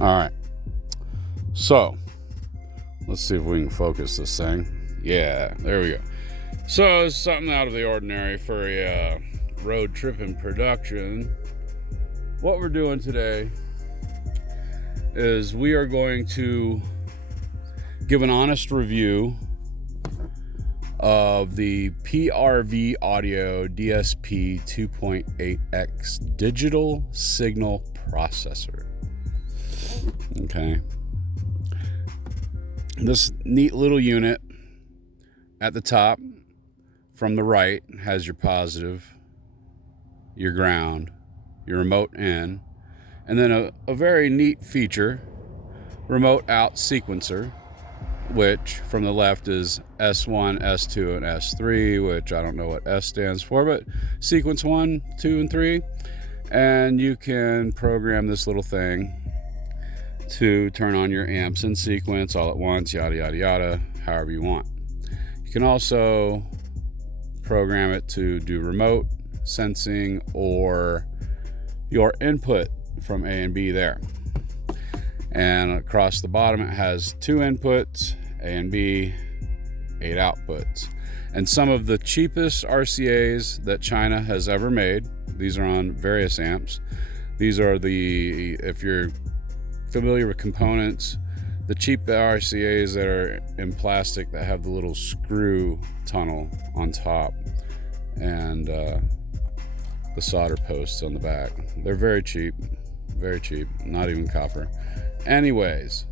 All right. So let's see if we can focus this thing. Yeah, there we go. So it's something out of the ordinary for a road trip in production. What we're doing today is we are going to give an honest review of the PRV Audio DSP 2.8X digital signal processor. Okay. This neat little unit at the top from the right has your positive, your ground, your remote in, and then a very neat feature, remote out sequencer, which from the left is S1, S2, and S3, which I don't know what S stands for, but sequence 1, 2, and 3. And you can program this little thing to turn on your amps in sequence all at once, yada, yada, yada, however you want. You can also program it to do remote sensing or your input from A and B there. And across the bottom, it has 2 inputs, A and B, 8 outputs. And some of the cheapest RCAs that China has ever made, these are on various amps. These are if you're familiar with components, the cheap RCAs that are in plastic that have the little screw tunnel on top and the solder posts on the back. They're very cheap, not even copper. Anyways,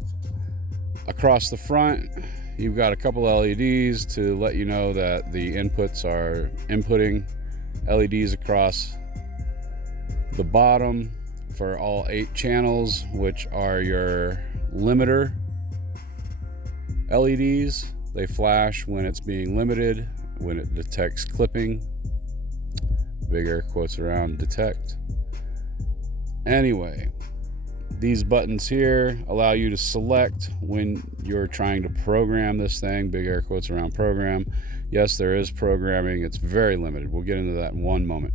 across the front, you've got a couple LEDs to let you know that the inputs are inputting. LEDs across the bottom for all 8 channels, which are your limiter LEDs. They flash when it's being limited, when it detects clipping. Big air quotes around detect. Anyway, these buttons here allow you to select when you're trying to program this thing. Big air quotes around program. Yes, there is programming. It's very limited. We'll get into that in one moment.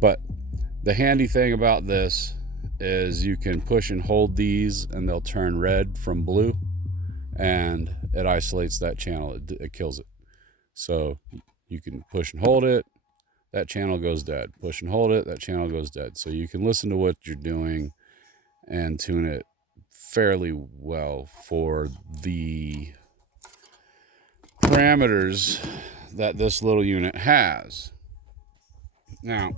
But the handy thing about this is you can push and hold these and they'll turn red from blue, and it isolates that channel. It kills it. So you can push and hold it, that channel goes dead. Push and hold it, that channel goes dead. So you can listen to what you're doing and tune it fairly well for the parameters that this little unit has. Now,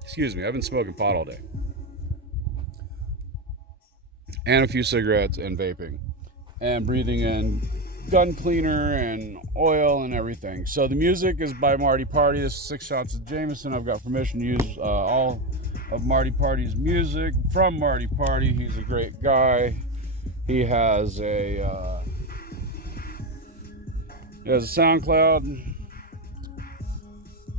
excuse me, I've been smoking pot all day. And a few cigarettes and vaping. And breathing in gun cleaner and oil and everything. So the music is by Marty Party. This is 6 Shots of Jameson. I've got permission to use all of Marty Party's music from Marty Party. He's a great guy. He has a SoundCloud.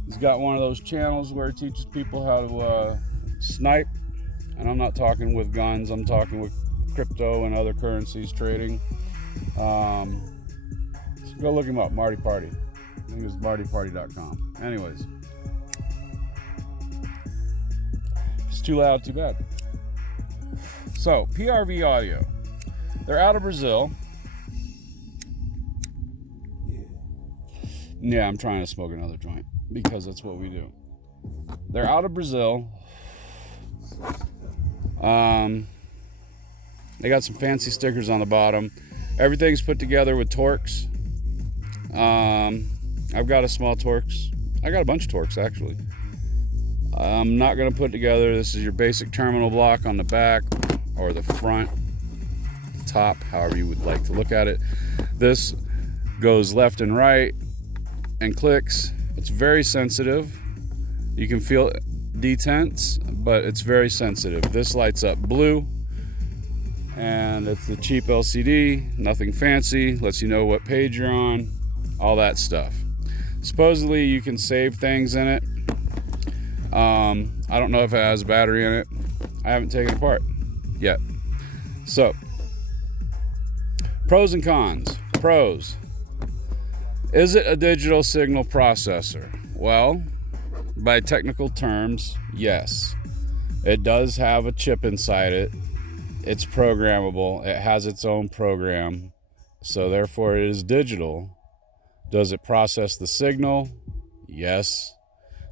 He's got one of those channels where he teaches people how to snipe. And I'm not talking with guns. I'm talking with crypto and other currencies trading. So go look him up, Marty Party. I think it's martyparty.com. Anyways. If it's too loud, too bad. So, PRV Audio. They're out of Brazil. Yeah, I'm trying to smoke another joint because that's what we do. They're out of Brazil. They got some fancy stickers on the bottom. Everything's put together with Torx. I've got a small Torx. I got a bunch of Torx actually. I'm not going to put together. This is your basic terminal block on the back or the front, top, however you would like to look at it. This goes left and right and clicks. It's very sensitive. You can feel detents, but it's very sensitive. This lights up blue, and it's the cheap LCD, nothing fancy, lets you know what page you're on, all that stuff. Supposedly you can save things in it. I don't know if it has a battery in it. I haven't taken it apart yet. So, pros and cons. Pros. Is it a digital signal processor? Well, by technical terms, yes. It does have a chip inside it. It's programmable. It has its own program. So therefore it is digital. Does it process the signal? Yes.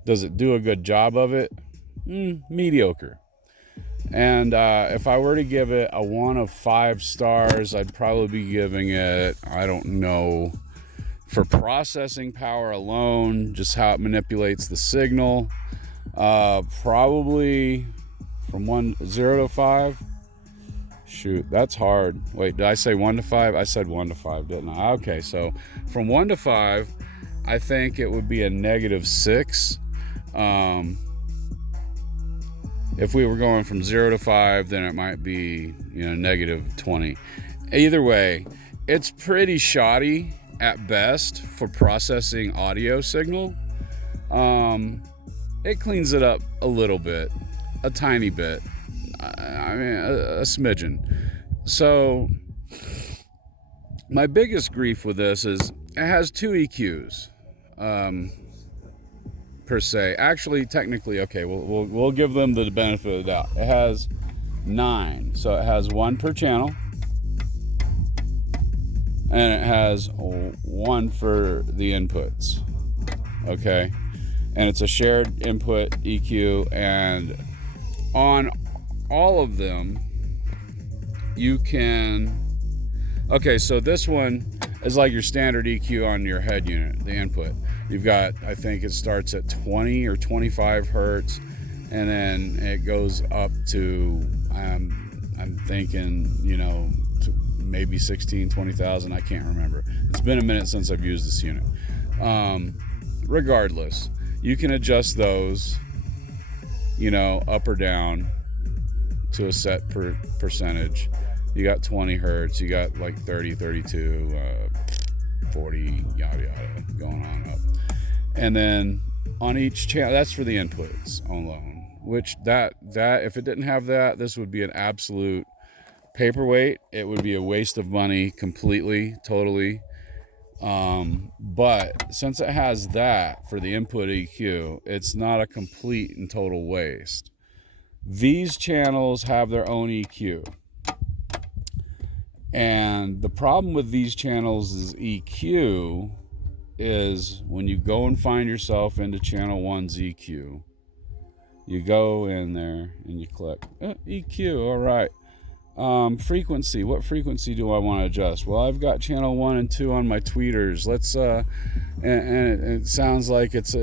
Does it do a good job of it? Mediocre. And if I were to give it a 1 of 5 stars, I'd probably be giving it, I don't know, for processing power alone, just how it manipulates the signal, probably from 0 to 5. Shoot, that's hard. Wait, did I say 1 to 5? I said 1 to 5, didn't I? Okay, so from 1 to 5, I think it would be a -6. If we were going from 0 to 5, then it might be, -20. Either way, it's pretty shoddy at best for processing audio signal. It cleans it up a little bit, a tiny bit. I mean, a smidgen. So my biggest grief with this is it has 2 EQs. Per se. Actually, technically, okay, we'll give them the benefit of the doubt. It has 9, so it has 1 per channel, and it has 1 for the inputs. Okay, and it's a shared input EQ, and on all of them you can. Okay, so this one is like your standard EQ on your head unit, the input. You've got, I think it starts at 20 or 25 hertz, and then it goes up to, I'm thinking, maybe 16, 20,000. I can't remember. It's been a minute since I've used this unit. Regardless, you can adjust those, up or down to a set percentage. You got 20 hertz, you got like 30, 32, 40, yada yada, going on up. And then on each channel, that's for the inputs alone, which that if it didn't have that, this would be an absolute paperweight. It would be a waste of money completely, totally. But since it has that for the input EQ, it's not a complete and total waste. These channels have their own EQ. And the problem with these channels is EQ is when you go and find yourself into channel 1's EQ, you go in there and you click EQ. All right. Frequency. What frequency do I want to adjust? Well, I've got channel 1 and 2 on my tweeters. Let's and it sounds like it's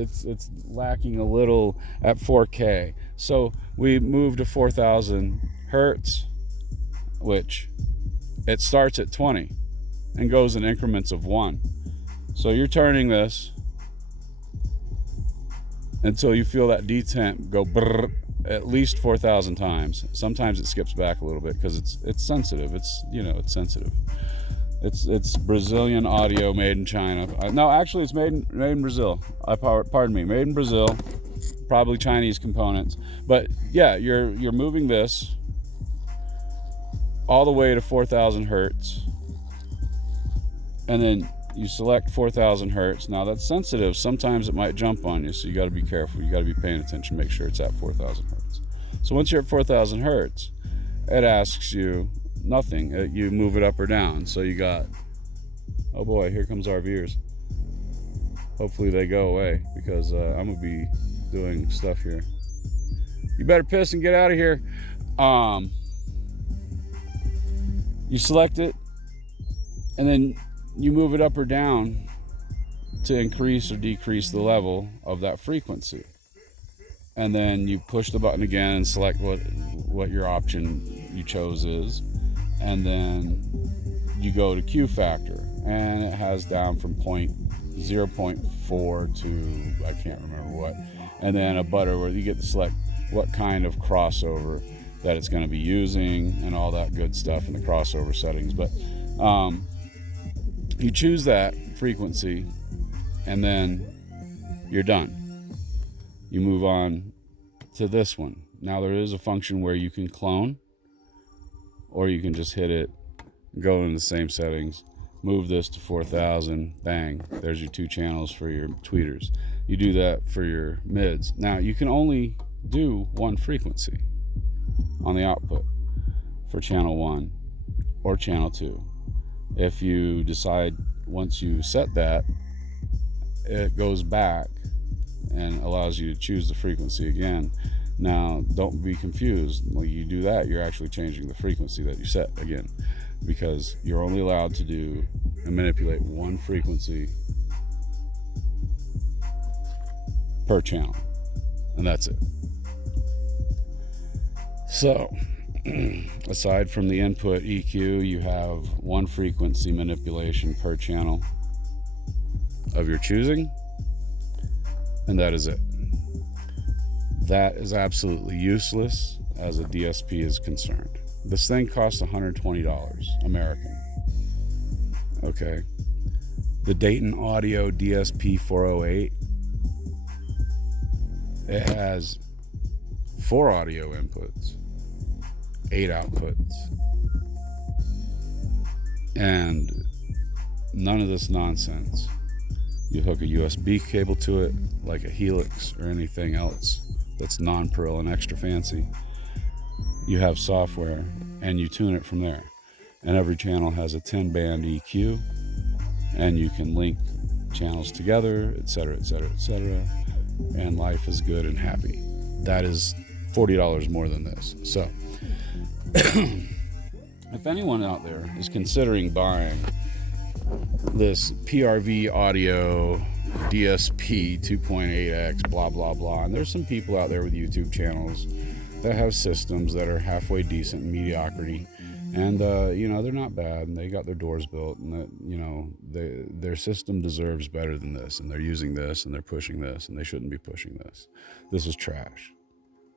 lacking a little at 4K. So we move to 4,000 hertz, which it starts at 20 and goes in increments of 1. So you're turning this until you feel that detemp go brrr at least 4,000 times. Sometimes it skips back a little bit because it's sensitive. It's sensitive. It's Brazilian audio made in China. No, actually it's made in Brazil. Pardon me, made in Brazil. Probably Chinese components. But yeah, you're moving this all the way to 4,000 hertz, and then you select 4,000 hertz. Now that's sensitive. Sometimes it might jump on you, so you got to be careful. You got to be paying attention. Make sure it's at 4,000 hertz. So once you're at 4,000 hertz, it asks you nothing. You move it up or down. So you got, oh boy, here comes our viewers. Hopefully they go away because I'm gonna be doing stuff here. You better piss and get out of here. You select it, and then you move it up or down to increase or decrease the level of that frequency. And then you push the button again and select what your option you chose is. And then you go to Q factor, and it has down from 0.4 to I can't remember what. And then a butter where you get to select what kind of crossover that it's going to be using and all that good stuff in the crossover settings. But you choose that frequency, and then you're done. You move on to this one. Now there is a function where you can clone, or you can just hit it, go in the same settings, move this to 4,000, bang, there's your 2 channels for your tweeters. You do that for your mids. Now you can only do 1 frequency. on the output for channel 1 or channel 2. If you decide once you set that, it goes back and allows you to choose the frequency again. Now, don't be confused. When you do that, you're actually changing the frequency that you set again, because you're only allowed to do and manipulate one frequency per channel, and that's it. So, aside from the input EQ, you have one frequency manipulation per channel of your choosing, and that is it. That is absolutely useless as a DSP is concerned. This thing costs $120 American. Okay. The Dayton Audio DSP 408, it has 4 audio inputs, 8 outputs, and none of this nonsense. You hook a USB cable to it like a Helix or anything else that's non-Perl and extra fancy. You have software and you tune it from there. And every channel has a 10-band EQ, and you can link channels together, etc., etc., etc., and life is good and happy. That is $40 more than this. So if anyone out there is considering buying this PRV Audio DSP 2.8x blah blah blah, and there's some people out there with YouTube channels that have systems that are halfway decent in mediocrity, and they're not bad, and they got their doors built, and their system deserves better than this, and they're using this and they're pushing this, and they shouldn't be pushing this. This is trash.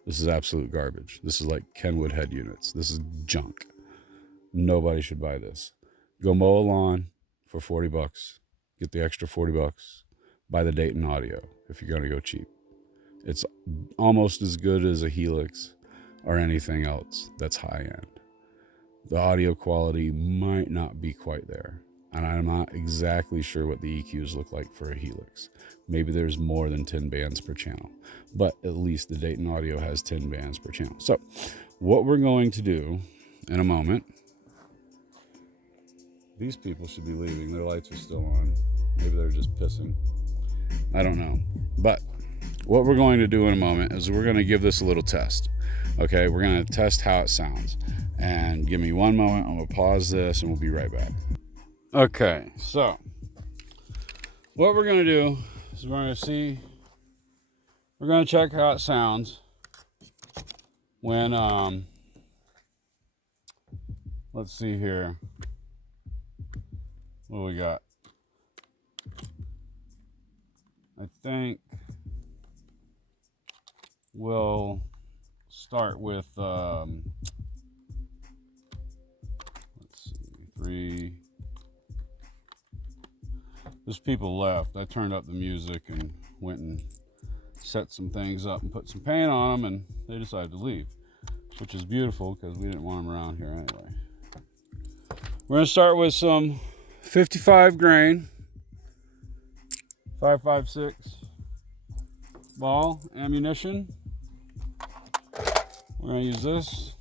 This is absolute garbage. This is like Kenwood head units. This is junk. Nobody should buy this. Go mow a lawn for $40. Get the extra $40. Buy the Dayton Audio if you're going to go cheap. It's almost as good as a Helix or anything else that's high end. The audio quality might not be quite there, and I'm not exactly sure what the EQs look like for a Helix. Maybe there's more than 10 bands per channel, but at least the Dayton Audio has 10 bands per channel. So what we're going to do in a moment, these people should be leaving. Their lights are still on. Maybe they're just pissing. I don't know. But what we're going to do in a moment is we're going to give this a little test. Okay, we're going to test how it sounds. And give me one moment. I'm going to pause this and we'll be right back. Okay, so what we're going to do is we're going to check how it sounds when, let's see here. What do we got? I think we'll start with, let's see, 3. There's people left. I turned up the music and went and set some things up and put some paint on them, and they decided to leave, which is beautiful because we didn't want them around here anyway. We're going to start with some 55 grain 5.56 ball ammunition. We're going to use this,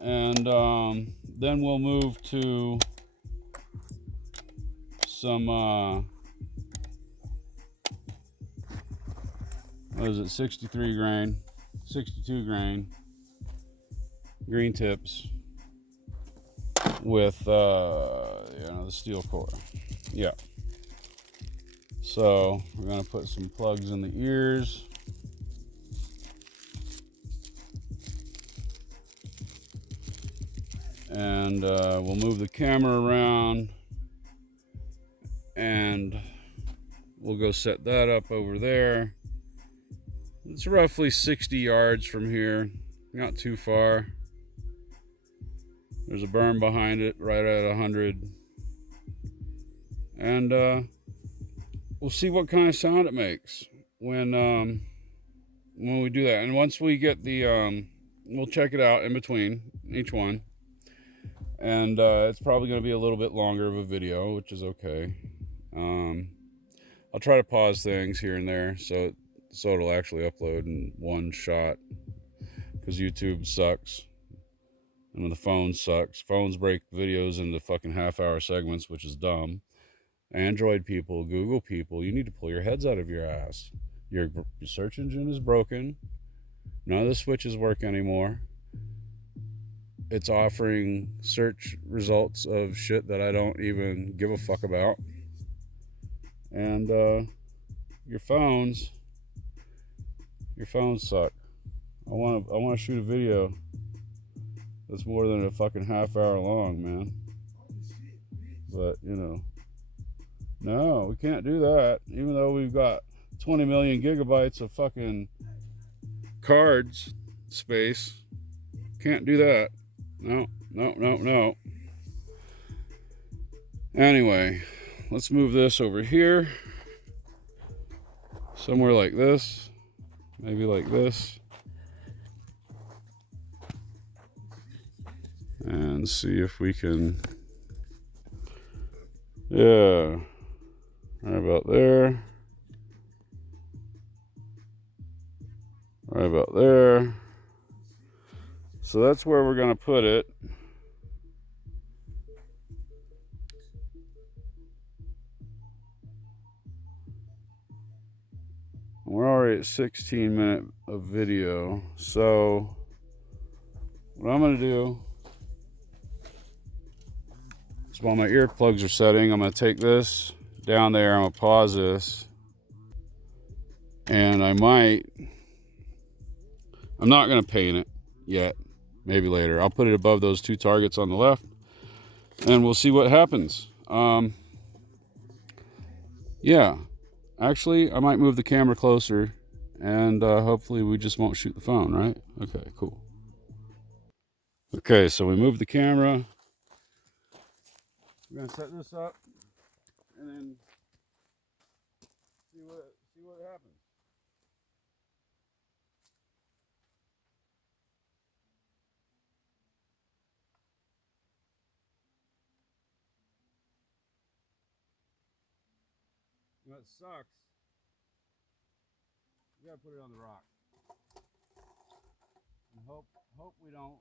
and then we'll move to some what is it, 63 grain, 62 grain green tips with the steel core. Yeah. So we're going to put some plugs in the ears. And we'll move the camera around, and we'll go set that up over there. It's roughly 60 yards from here, not too far. There's a berm behind it right at 100. And we'll see what kind of sound it makes when we do that. And once we get the, we'll check it out in between each one. And it's probably going to be a little bit longer of a video, which is okay. I'll try to pause things here and there so so it'll actually upload in one shot, because YouTube sucks and the phone sucks. Phones break videos into fucking half-hour segments, which is dumb. Android people, Google people, you need to pull your heads out of your ass. Your search engine is broken. None of the switches work anymore. It's offering search results of shit that I don't even give a fuck about. And your phones suck. I want to shoot a video that's more than a fucking half hour long, man. But, you know, no, we can't do that. Even though we've got 20 million gigabytes of fucking cards space, can't do that. No. Anyway, let's move this over here. Somewhere like this. Maybe like this. And see if we can, yeah, right about there. Right about there. So that's where we're going to put it. We're already at 16 minutes of video. So what I'm going to do is, while my earplugs are setting, I'm going to take this down there. I'm going to pause this. And I'm not going to paint it yet. Maybe later. I'll put it above those two targets on the left, and we'll see what happens. Yeah. Actually, I might move the camera closer, and hopefully we just won't shoot the phone, right? Okay, cool. Okay, so we moved the camera. We're going to set this up, and then see what happens. You know, it sucks. You gotta put it on the rock. And hope we don't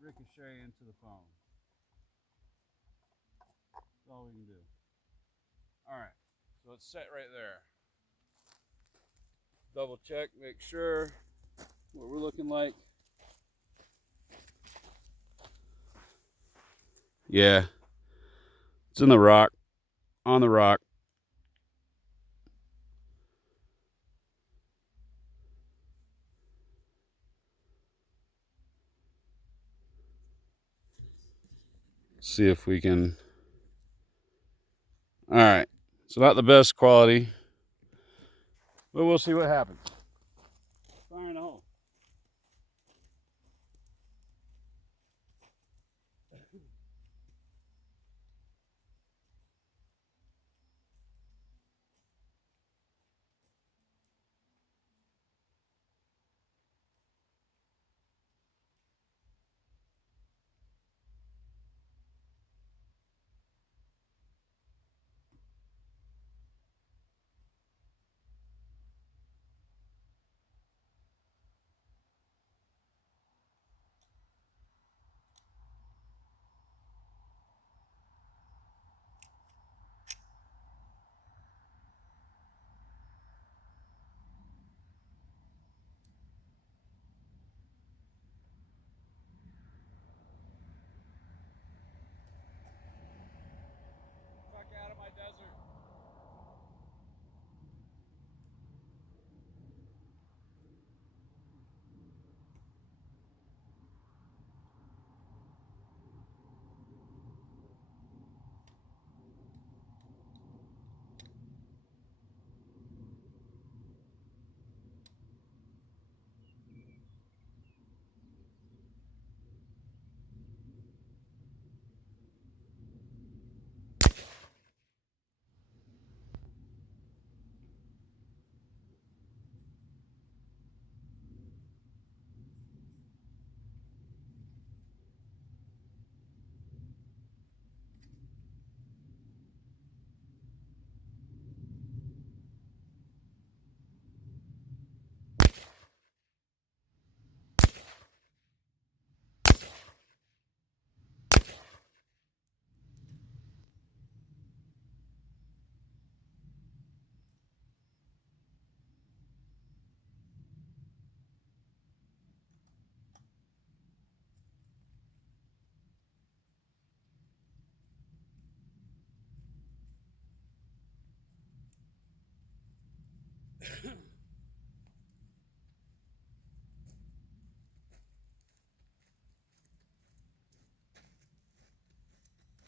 ricochet into the phone. That's all we can do. Alright, so it's set right there. Double check, make sure what we're looking like. Yeah. It's in the rock. On the rock. See if we can. Alright. So not the best quality, but we'll see what happens. Fire in the hole.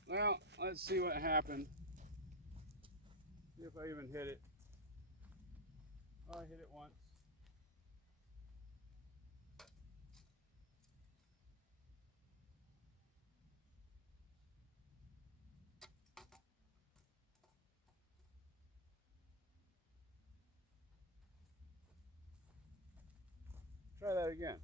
Well, let's see what happened. See if I even hit it. Oh, I hit it once. Try that again.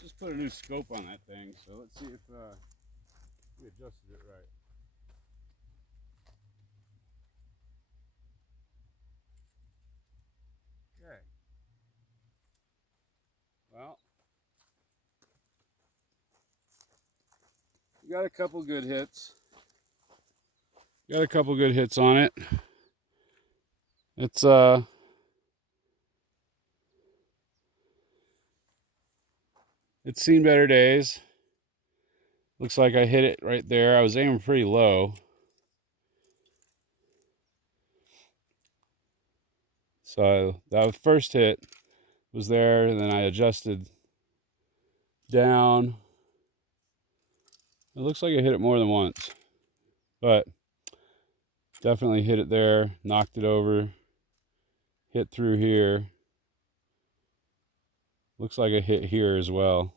Just put a new scope on that thing, so let's see if we adjusted it right. Okay. Well, we got a couple good hits. Got a couple good hits on it. It's seen better days. Looks like I hit it right there. I was aiming pretty low. So that first hit was there, and then I adjusted down. It looks like I hit it more than once, but definitely hit it there, knocked it over, hit through here. Looks like I hit here as well.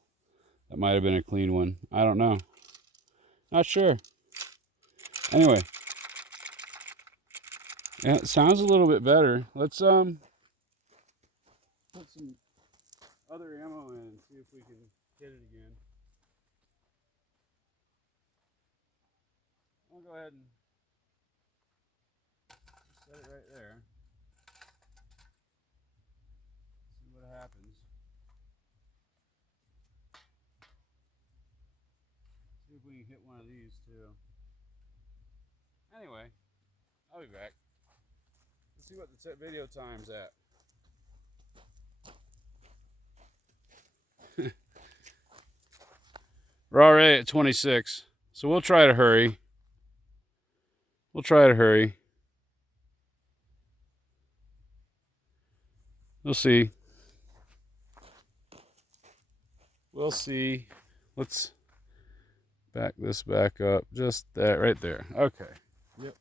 That might have been a clean one. I don't know. Not sure. Anyway, yeah, it sounds a little bit better. Let's put some other ammo in and see if we can hit it again. I'll go ahead and set it right there. See what happens. See if we can hit one of these too. Anyway, I'll be back. Let's see what the video time's at. We're already at 26, so we'll try to hurry. We'll see. We'll see. Let's back this back up. Just that right there. Okay. Yep.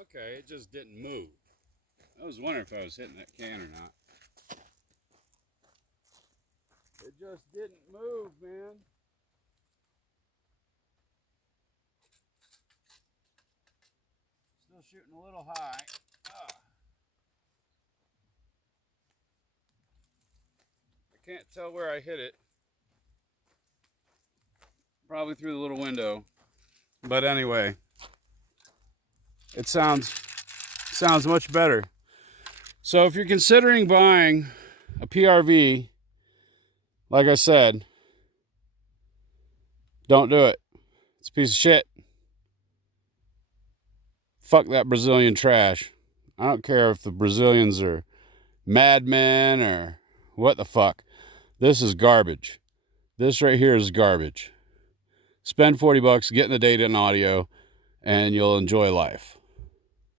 Okay, it just didn't move. I was wondering if I was hitting that can or not. It just didn't move, man. Still shooting a little high. I can't tell where I hit it. Probably through the little window. But anyway, it sounds much better. So if you're considering buying a PRV, like I said, don't do it. It's a piece of shit. Fuck that Brazilian trash. I don't care if the Brazilians are madmen or what the fuck. This is garbage. This right here is garbage. Spend $40, get in the data and audio, and you'll enjoy life.